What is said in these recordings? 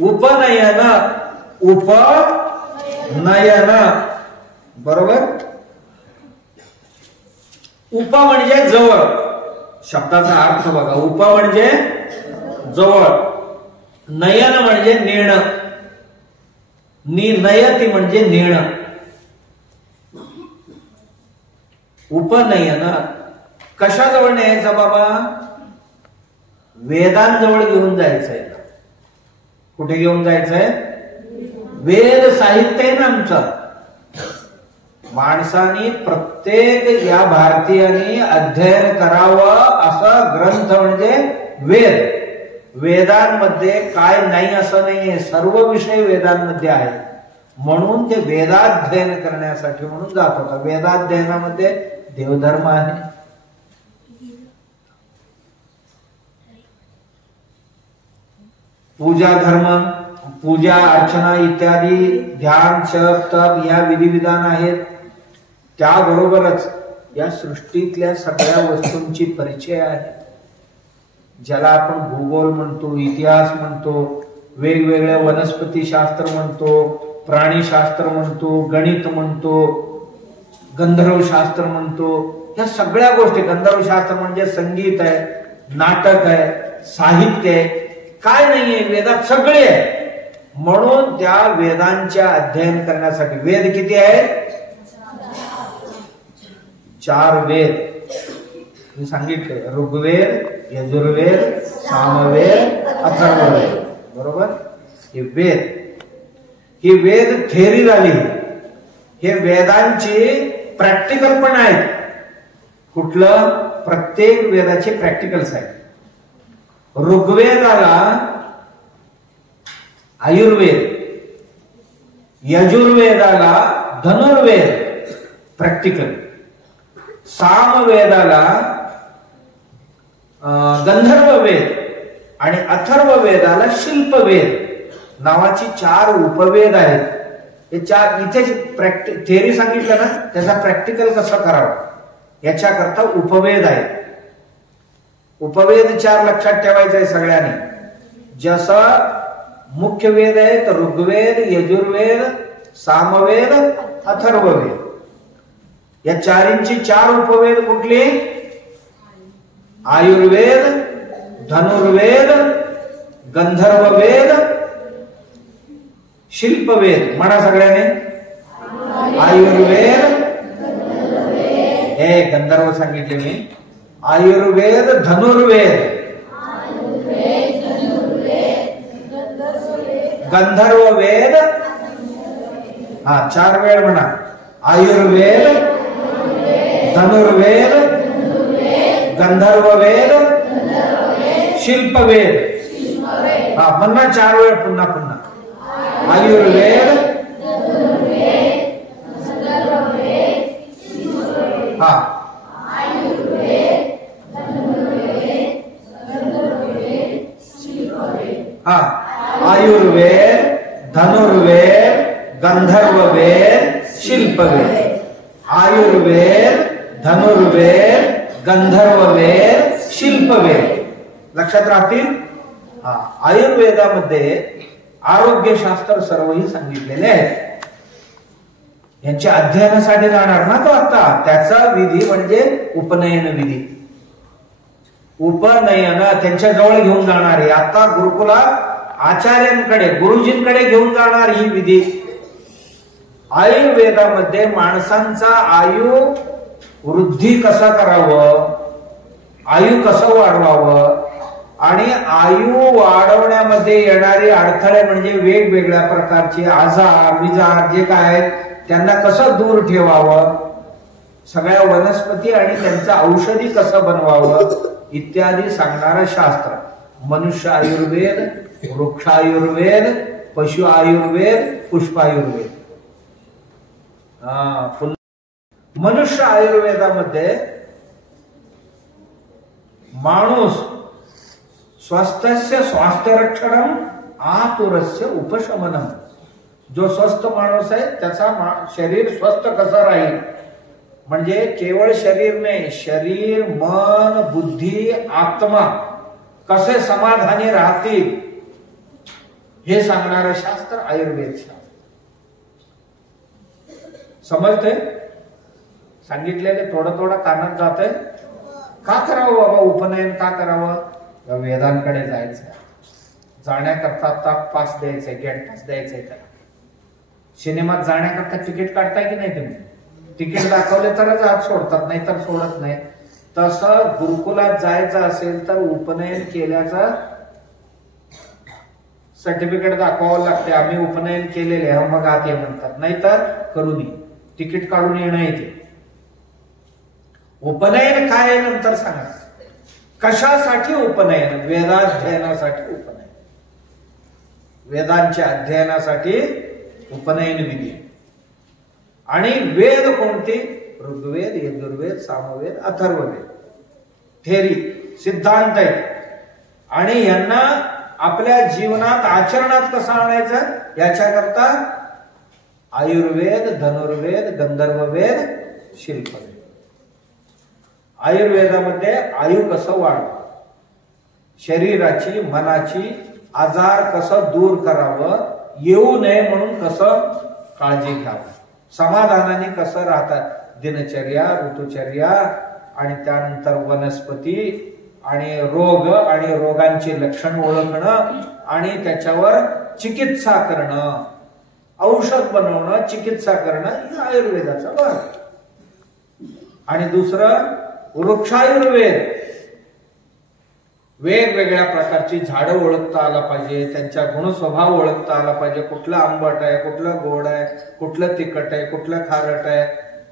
उपनयन, उपनयन, बरोबर. उप म्हणजे जवळ, शब्दाचा अर्थ बघा. उप म्हणजे जवळ, नयन म्हणजे नेणं, नयती म्हणजे नेणं. उपनयन कशाजवळ न्यायचं बाबा? वेदांजवळ घेऊन जायचंय. कुठे घेऊन जायचंय? वेद साहित्य आहे ना आमचं. माणसाने, प्रत्येक या भारतीयांनी अध्ययन करावं असं ग्रंथ म्हणजे वेद. वेदांमध्ये काय नाही असं नाहीये, सर्व विषय वेदांमध्ये आहेत. म्हणून ते वेदाध्ययन करण्यासाठी म्हणून जात होता. वेदाध्ययनामध्ये देवधर्म आहे, पूजा धर्म, पूजा अर्चना इत्यादी, ध्यान, जप, तप या विधिविधान आहेत. त्याबरोबरच या सृष्टीतल्या सगळ्या वस्तूंची परिचय आहे, ज्याला आपण भूगोल म्हणतो, इतिहास म्हणतो, वेगवेगळ्या वनस्पती शास्त्र म्हणतो, प्राणीशास्त्र म्हणतो, गणित म्हणतो, गंधर्व शास्त्र म्हणतो. या सगळ्या गोष्टी, गंधर्व शास्त्र म्हणजे संगीत आहे, नाटक आहे, साहित्य आहे, काय नाहीये वेदात सगळे आहे. म्हणून त्या वेदांच्या अध्ययन करण्यासाठी, वेद किती आहेत? 4 वेद मी सांगितले. ऋग्वेद, यजुर्वेद, सामवेद, अथर्ववेद, बरोबर. हे वेद, ही वेद थेअरी झाली. हे वेदांची प्रॅक्टिकल पण आहेत. कुठलं? प्रत्येक वेदाचे प्रॅक्टिकल्स आहेत. ऋग्वेदाला आयुर्वेद, यजुर्वेदाला धनुर्वेद प्रॅक्टिकल, सामवेदाला गंधर्ववेद आणि अथर्ववेदाला शिल्पवेद नावाची 4 उपवेद आहेत. हे 4 इथे थेअरी सांगितलं ना, त्याचा प्रॅक्टिकल कसं करावं याच्याकरता उपवेद आहेत. उपवेद 4 लक्षात ठेवायचं आहे सगळ्यांनी. जसं मुख्य वेद आहे तर ऋग्वेद, यजुर्वेद, सामवेद, अथर्ववेद. या 4ची 4 उपवेद कुठली? आयुर्वेद, धनुर्वेद, गंधर्ववेद, शिल्पवेद. म्हणा सगळ्याने. आयुर्वेद, हे गंधर्व सांगितले मी. आयुर्वेद, धनुर्वेद, गंधर्ववेद. हा 4 वेळ म्हणा. आयुर्वेद, धनुर्वेद, गंधर्ववेद, शिल्पवेद. हा पुन्हा 4 वेळ, पुन्हा पुन्हा. आयुर्वेद, हा हा आयुर्वेद, धनुर्वेद, गंधर्ववेद, शिल्पवेद. आयुर्वेद, धनुर्वेद, गंधर्ववेद, शिल्पवेद. लक्षात राहतील. आयुर्वेदामध्ये आरोग्यशास्त्र सर्वही सांगितलेले आहेत. यांच्या अध्ययनासाठी जाणार ना तो आता, त्याचा विधी म्हणजे उपनयन विधी. उपनयन त्यांच्या जवळ घेऊन जाणार आहे. आता गुरुकुलात आचार्यांकडे, गुरुजींकडे घेऊन जाणार ही विधी. आयुर्वेदामध्ये माणसांचा आयु वृद्धी कसा करावं, आयु कसं वाढवावं आणि आयु वाढवण्यामध्ये येणारे अडथळे म्हणजे वेगवेगळ्या प्रकारचे आजार विजार जे काय आहेत त्यांना कसं दूर ठेवावं, सगळ्या वनस्पती आणि त्यांचं औषधी कसं बनवावं इत्यादी सांगणारं शास्त्र. मनुष्य आयुर्वेद, वृक्ष आयुर्वेद, पशु आयुर्वेद, पुष्पायुर्वेद. मनुष्य आयुर्वेदामध्ये माणूस स्वस्थस्य स्वास्थ्यरक्षणम आतुरस्य उपशमनम. जो स्वस्थ माणूस आहे त्याचा शरीर स्वस्थ कसं राहील म्हणजे केवळ शरीर नाही, शरीर, मन, बुद्धी, आत्मा कसे समाधानी राहतील हे सांगणारं शास्त्र आयुर्वेद शास्त्र. समजते? सांगितलेले थोडं थोडं कानात जाते. का करावं बाबा उपनयन, का करावं? वेदांकडे जायचं. जाण्याकरता ताप पास द्यायचंय, गेट पास द्यायचंय. त्याला सिनेमात जाण्याकरता तिकीट काढताय की नाही तुम्ही? तिकीट दाखवले तरच आत सोडतात, नाही तर सोडत नाही. तसं गुरुकुलात जायचं असेल तर उपनयन केल्याचं सर्टिफिकेट दाखवावं लागते. आम्ही उपनयन केलेले आहे, मग आत ये म्हणतात. नाहीतर करू नये, तिकीट काढून येणं येते. उपनयन काय आहे नंतर सांगा. कशासाठी उपनयन? वेदाध्ययनासाठी उपनयन. वेदांच्या अध्ययनासाठी उपनयन विधी. आणि वेद कोणते? ऋग्वेद, यजुर्वेद, सामवेद, अथर्ववेद. थेरी, सिद्धांत आहे. आणि यांना आपल्या जीवनात आचरणात कसं आणायचं याच्याकरता आयुर्वेद, धनुर्वेद, गंधर्ववेद, शिल्पवेद. आयुर्वेदामध्ये आयु कसं वाढवं, शरीराची मनाची आजार कसं दूर करावं, येऊ नये म्हणून कसं काळजी घ्यावं, समाधानाने कसं राहतात, दिनचर्या, ऋतुचर्या, आणि त्यानंतर वनस्पती आणि रोग आणि रोगांची लक्षण ओळखणं आणि त्याच्यावर चिकित्सा करणं, औषध बनवणं, चिकित्सा करणं, हे आयुर्वेदाचा भाग. आणि दुसरं वृक्षायुर्वेद. वेगवेगळ्या प्रकारची झाडं ओळखता आला पाहिजे, त्यांच्या गुणस्वभाव ओळखता आला पाहिजे. कुठलं आंबट आहे, कुठलं गोड आहे, कुठलं तिखट आहे, कुठलं खारट आहे,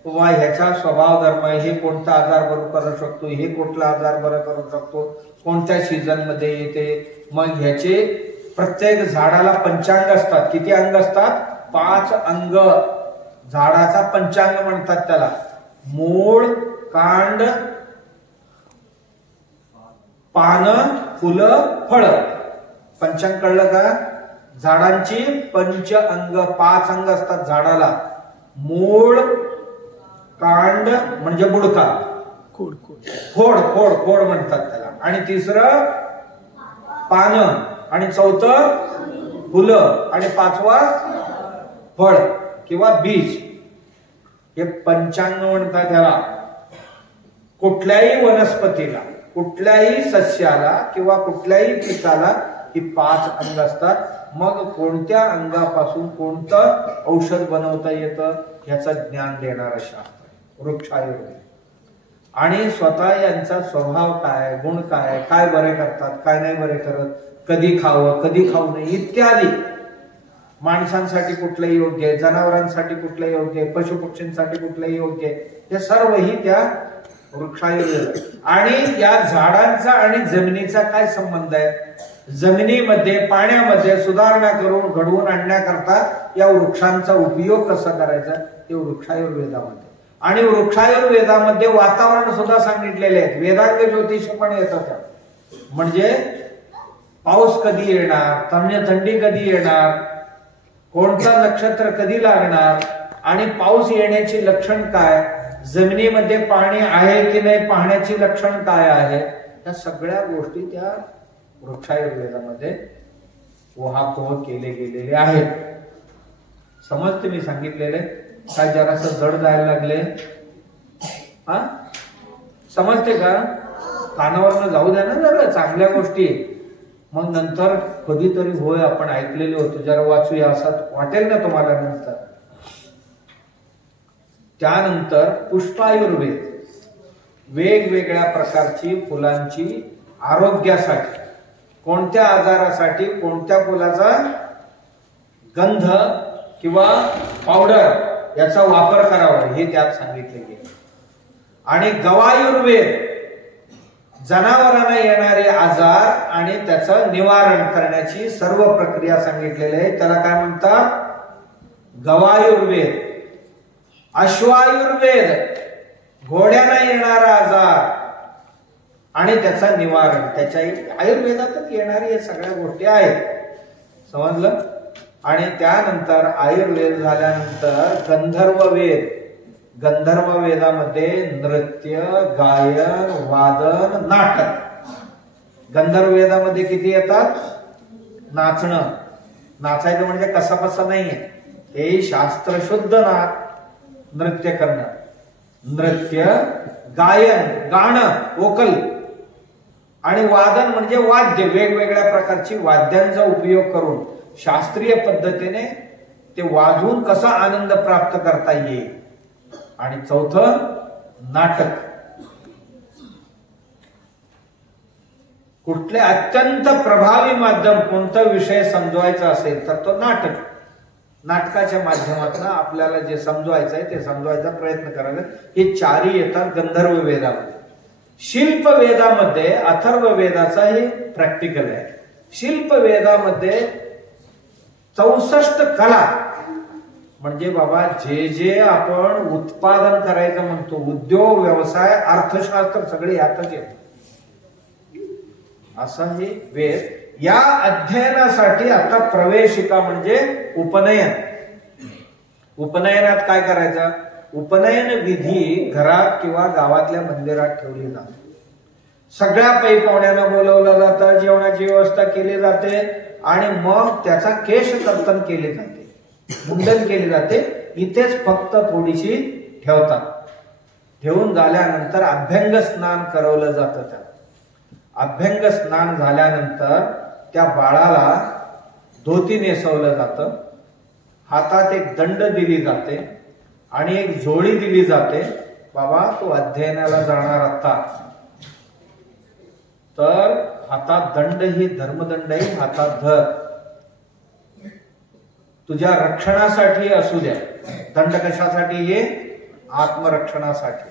वा ह्याचा स्वभाव धर्म आहे, हे कोणता आजार बरं करू शकतो, हे कुठला आजार बरं करू शकतो, कोणत्या सीझन मध्ये येते. मग ह्याचे प्रत्येक झाडाला पंचांग असतात. किती अंग असतात? 5 अंग. झाडाचा पंचांग म्हणतात त्याला. मूळ, कांड, पानं, फुलं, फळ. पंचांग कळलं का? झाडांची पंच अंग, 5 अंग असतात झाडाला. मूळ, कांड म्हणजे बुडका, खोड खोड म्हणतात त्याला, आणि तिसरं पानं, आणि चौथं फुलं, आणि 5वा फळ किंवा बीज. हे पंचांग म्हणतात त्याला. कुठल्याही वनस्पतीला, कुठल्याही सस्याला किंवा कुठल्याही पिकाला ही 5 अंग असतात. मग कोणत्या अंगापासून कोणतं औषध बनवता येतं याचं ज्ञान देणारं शास्त्र वृक्षायुर्वेद. आणि स्वतः यांचा स्वभाव काय, गुण काय, काय बरे करतात, काय नाही बरे करत, कधी खावं, कधी खाऊ नये इत्यादी. माणसांसाठी कुठलंही योग्य आहे, जनावरांसाठी कुठलंही योग्य आहे, पशुपक्षींसाठी कुठलंही योग्य आहे, हे सर्वही त्या वृक्षायुर्वेद. आणि या झाडांचा आणि जमिनीचा काय संबंध आहे? जमिनीमध्ये, पाण्यामध्ये सुधारणा करून घडवून आणण्याकरता या वृक्षांचा उपयोग कसा करायचा ते वृक्षायुर्वेदामध्ये. आणि वृक्षायुर्वेदामध्ये वातावरण सुद्धा सांगितलेले आहेत. वेदांग ज्योतिष पण येतात. म्हणजे पाऊस कधी येणार, थंडी कधी येणार, कोणतं नक्षत्र कधी लागणार, आणि पाऊस येण्याची लक्षण काय, जमिनीमध्ये पाणी आहे की नाही पाहण्याची लक्षण काय आहे, या सगळ्या गोष्टी त्या वृक्षायुर्वेदामध्ये उहापोह केले गेलेले आहेत. समजते मी सांगितलेले? काय जरासं जड जायला लागले? हा, समजते का? कानावरनं जाऊ द्या ना जरा चांगल्या गोष्टी. मग नंतर कधीतरी होय आपण ऐकलेले होते, जरा वाचूया असं वाटेल ना तुम्हाला नंतर. त्यानंतर पुष्पायुर्वेद. वेगवेगळ्या प्रकारची फुलांची आरोग्यासाठी, कोणत्या आजारासाठी कोणत्या फुलाचा गंध किंवा पावडर याचा वापर करावा हे त्यात सांगितले गेले. आणि गवायुर्वेद. जनावरांना येणारे आजार आणि त्याचं निवारण करण्याची सर्व प्रक्रिया सांगितलेली आहे. त्याला काय म्हणतात? गवायुर्वेद. अश्वायुर्वेद. घोड्यांना येणारा आजार आणि त्याचं निवारण, त्याच्या आयुर्वेदातच येणारी हे सगळ्या गोष्टी आहेत. समजलं? आणि त्यानंतर आयुर्वेद झाल्यानंतर गंधर्ववेद. गंधर्ववेदामध्ये नृत्य, गायन, वादन, नाटक. गंधर्ववेदामध्ये किती येतात? नाचणं, नाचायचं म्हणजे कसा बसा नाहीये, हे शास्त्रशुद्ध नृत्य करणं. नृत्य, गायन, गाणं, वोकल आणि वादन म्हणजे वाद्य, वेगवेगळ्या प्रकारची वाद्यांचा उपयोग करून शास्त्रीय पद्धतीने ते वाजवून कसा आनंद प्राप्त करता येईल. आणि चौथं नाटक. कुठले अत्यंत प्रभावी माध्यम, कोणता विषय समजवायचा असेल तर तो नाटक. नाटकाच्या माध्यमातून आपल्याला जे समजवायचं आहे ते समजवायचा प्रयत्न करायचा. हे चारही येतात गंधर्व वेदामध्ये. शिल्प वेदामध्ये, अथर्व वेदाचा हे प्रॅक्टिकल आहे. शिल्प वेदामध्ये 64 कला म्हणजे बाबा जे जे आपण उत्पादन करायचं म्हणतो, उद्योग, व्यवसाय, अर्थशास्त्र सगळे यातच येतं. असं हे वेद. या अध्ययनासाठी आता प्रवेशिका म्हणजे उपनयन. उपनयनात काय करायचं? उपनयन विधी घरात किंवा गावातल्या मंदिरात ठेवली जाते. सगळ्या पै पाहुण्यांना बोलवलं जातं, जेवणाची व्यवस्था केली जाते आणि मग त्याचा केश कर्तन केले जाते, मुंडन केले जाते. इथेच फक्त थोडीशी ठेवतात. ठेवून झाल्यानंतर अभ्यंग स्नान करवलं जातं. त्याला अभ्यंग स्नान झाल्यानंतर त्या बाळाला धोती नेसवलं जातं, हातात एक दंड दिली जाते आणि एक झोळी दिली जाते. बाबा तू अध्ययनाला जाणार आता, तर हातात दंड ही धर्मदंड आहे, हातात धर, तुझ्या रक्षणासाठी असू द्या. दंड कशासाठी? हे आत्मरक्षणासाठी.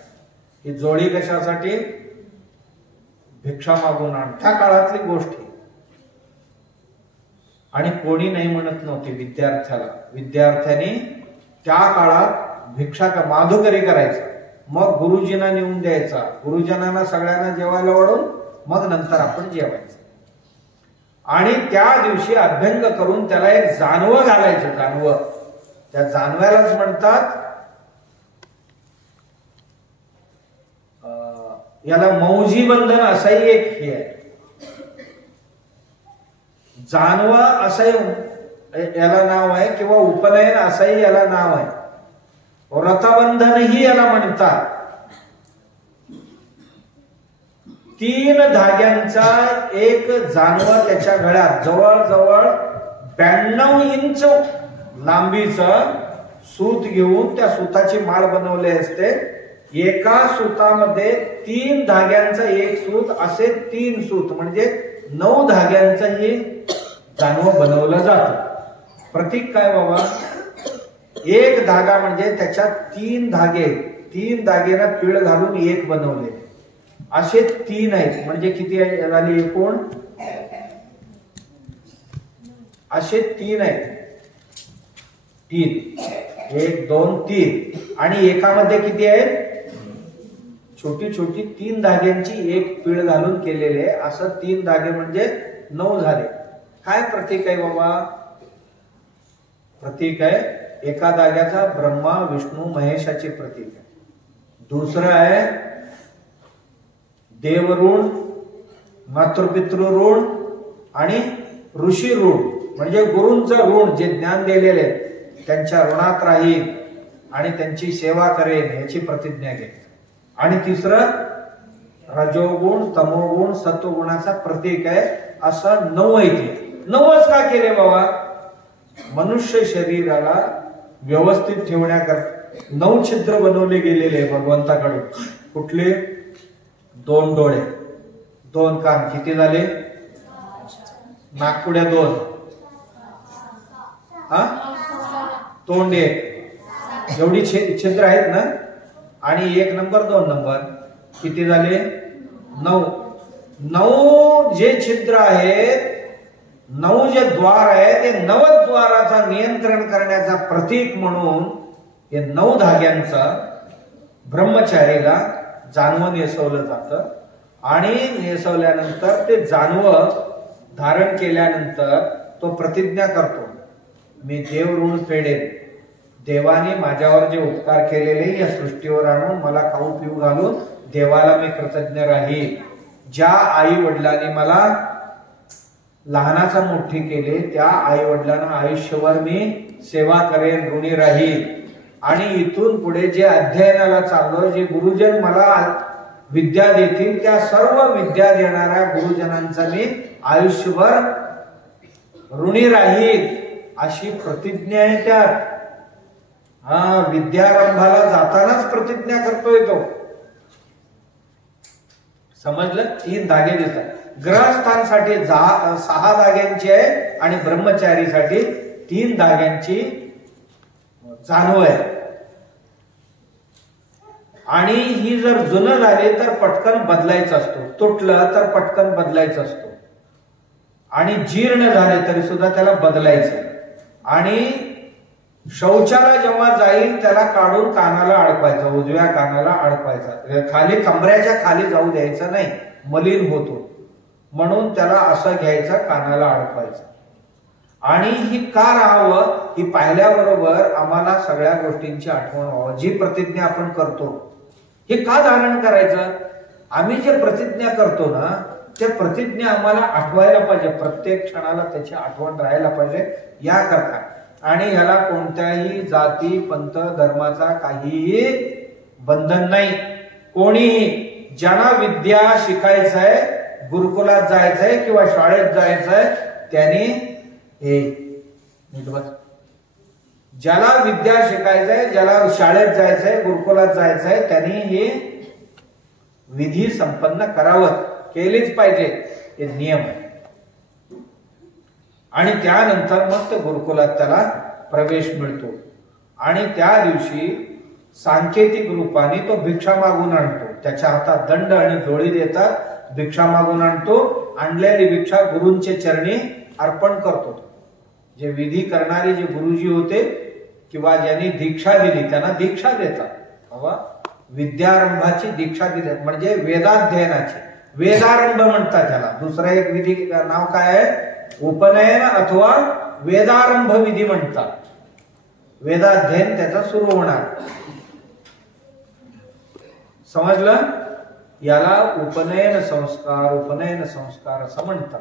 ही जोडी कशासाठी? भिक्षा मागून आण. त्या काळातली गोष्टी. आणि कोणी नाही म्हणत नव्हते विद्यार्थ्याला. विद्यार्थ्यांनी त्या काळात भिक्षा माधुकरी करायचा, मग गुरुजींना नेऊन द्यायचा, गुरुजनांना सगळ्यांना जेवायला वाढून मग नंतर आपण जेवायचं. आणि त्या दिवशी अभ्यंग करून त्याला एक जानवं घालायचं. जानवं, त्या जानव्यालाच म्हणतात, याला मौजी बंधन असंही एक हे आहे. जानवा असंही याला नाव आहे किंवा उपनयन असंही याला नाव आहे. व्रतबंधनही याला म्हणतात. 3 धाग्यांचा एक जानव त्याच्या गळ्यात, जवळजवळ 92 इंच लांबीचं सूत घेऊन त्या सूताची माळ बनवली असते. एका सूतामध्ये 3 धाग्यांचं एक सूत, असे 3 सूत म्हणजे 9 धाग्यांचं हे जानवं बनवलं जातं. प्रतीक काय बाबा? एक धागा म्हणजे त्याच्यात 3 धागे, 3 धागेला पीळ घालून एक बनवले, असे 3 आहेत. म्हणजे किती झाली एकूण? असे 3 आहेत. 3, 1, 2, 3. आणि एकामध्ये किती आहेत? छोटी छोटी 3 धाग्यांची एक पीळ घालून केलेले, असं 3 धागे म्हणजे 9 झाले. काय प्रतीक आहे बाबा? प्रतीक आहे एका धाग्याचा ब्रह्मा, विष्णू, महेशाचे प्रतीक आहे. दुसरं आहे देवऋण, मातृपितृ ऋण आणि ऋषी ऋण, म्हणजे गुरूंचं ऋण, जे ज्ञान दिलेले त्यांच्या ऋणात राहील आणि त्यांची सेवा करेन याची प्रतिज्ञा घे. आणि तिसरं रजोगुण, तमोगुण, सत्वगुणाचा प्रतीक आहे. असं 9 आहे. 9च का केले बाबा? मनुष्य शरीराला व्यवस्थित ठेवण्याकरता 9 छिद्र बनवले गेलेले भगवंताकडून. कुठले? 2 डोळे, 2 कान, किती झाले? नाकपुड्या 2, तोंड 1, एवढी छिद्र आहेत ना. आणि 1 नंबर 2 नंबर, किती झाले? 9. 9 जे छिद्र आहेत, 9 जे द्वार आहे, ते 9 द्वाराचा नियंत्रण करण्याचा प्रतीक म्हणून हे 9 धाग्यांचा ब्रह्मचारीला जानवं नेसवलं जातं. आणि नेसवल्यानंतर ते जानवं धारण केल्यानंतर तो प्रतिज्ञा करतो, मी देव ऋण फेडेन. देवाने माझ्यावर जे उपकार केलेले या सृष्टीवर आणून मला खाऊ पिऊ घालून देवाला मी कृतज्ञ राहील. ज्या आई वडिलांनी मला लहानाचा मोठी केले त्या आई वडिलांना आयुष्यभर मी सेवा करेन, ऋणी राहील. आणि इथून पुढे जे अध्ययनाला चाललो, जे गुरुजन मला विद्या देतील, त्या सर्व विद्या देणाऱ्या गुरुजनांचा मी आयुष्यभर ऋणी राहील, अशी प्रतिज्ञा आहे त्यात. विद्यारंभाला जातानाच प्रतिज्ञा करतोय तो. समजलं? 3 धागे दिसतात. ग्रहस्थांसाठी 6 धाग्यांची आहे आणि ब्रह्मचारीसाठी 3 धाग्यांची जाणीव आहे. आणि ही जर जुनं झाली तर पटकन बदलायचं असतो, तुटलं तर पटकन बदलायचं असतो, आणि जीर्ण झाले तरी सुद्धा त्याला बदलायचं. आणि शौचाला जेव्हा जाईल त्याला काढून कानाला अडकवायचं, उजव्या कानाला अडकवायचा, खाली कमऱ्याच्या खाली जाऊ द्यायचं नाही, मलिन होतो. म्हणून त्याला असं घ्यायचं, कानाला अडकवायचं. आणि ही का राहावं ही पाहिल्याबरोबर आम्हाला सगळ्या गोष्टींची आठवण व्हावं. जी प्रतिज्ञा आपण करतो हे का धारण करायचं? आम्ही जे प्रतिज्ञा करतो ना, त्या प्रतिज्ञा आम्हाला आठवायला पाहिजे, प्रत्येक क्षणाला त्याची आठवण राहायला पाहिजे याकरता. आणि ह्याला कोणत्याही जाती पंथ धर्माचा काहीही बंधन नाही. कोणीही ज्यांना विद्या शिकायचंय, गुरुकुलात जायचंय किंवा शाळेत जायचंय, त्यांनी हे नीट बस, ज्याला विद्या शिकायचंय, ज्याला शाळेत जायचंय, गुरुकुलात जायचंय, त्यांनी हे विधी संपन्न करावं, केलीच पाहिजे, हे नियम आहे. आणि त्यानंतर मग ते गुरुकुलात त्याला प्रवेश मिळतो. आणि त्या दिवशी सांकेतिक रूपाने तो भिक्षा मागून आणतो. त्याच्या हातात दंड आणि जोळी देतात, भिक्षा मागून आणतो. आणलेली भिक्षा गुरूंचे चरणी अर्पण करतो. जे विधी करणारे जे गुरुजी होते किंवा ज्यांनी दीक्षा दिली त्यांना दीक्षा देतात. बाबा विद्यारंभाची दीक्षा दिली म्हणजे वेदाध्ययनाची, वेदारंभ म्हणतात त्याला. दुसरा एक विधी नाव काय आहे? उपनयन अथवा वेदारंभ विधी म्हणतात. वेदाध्ययन त्याचा सुरू होणार. समजलं? याला उपनयन संस्कार असं म्हणतात.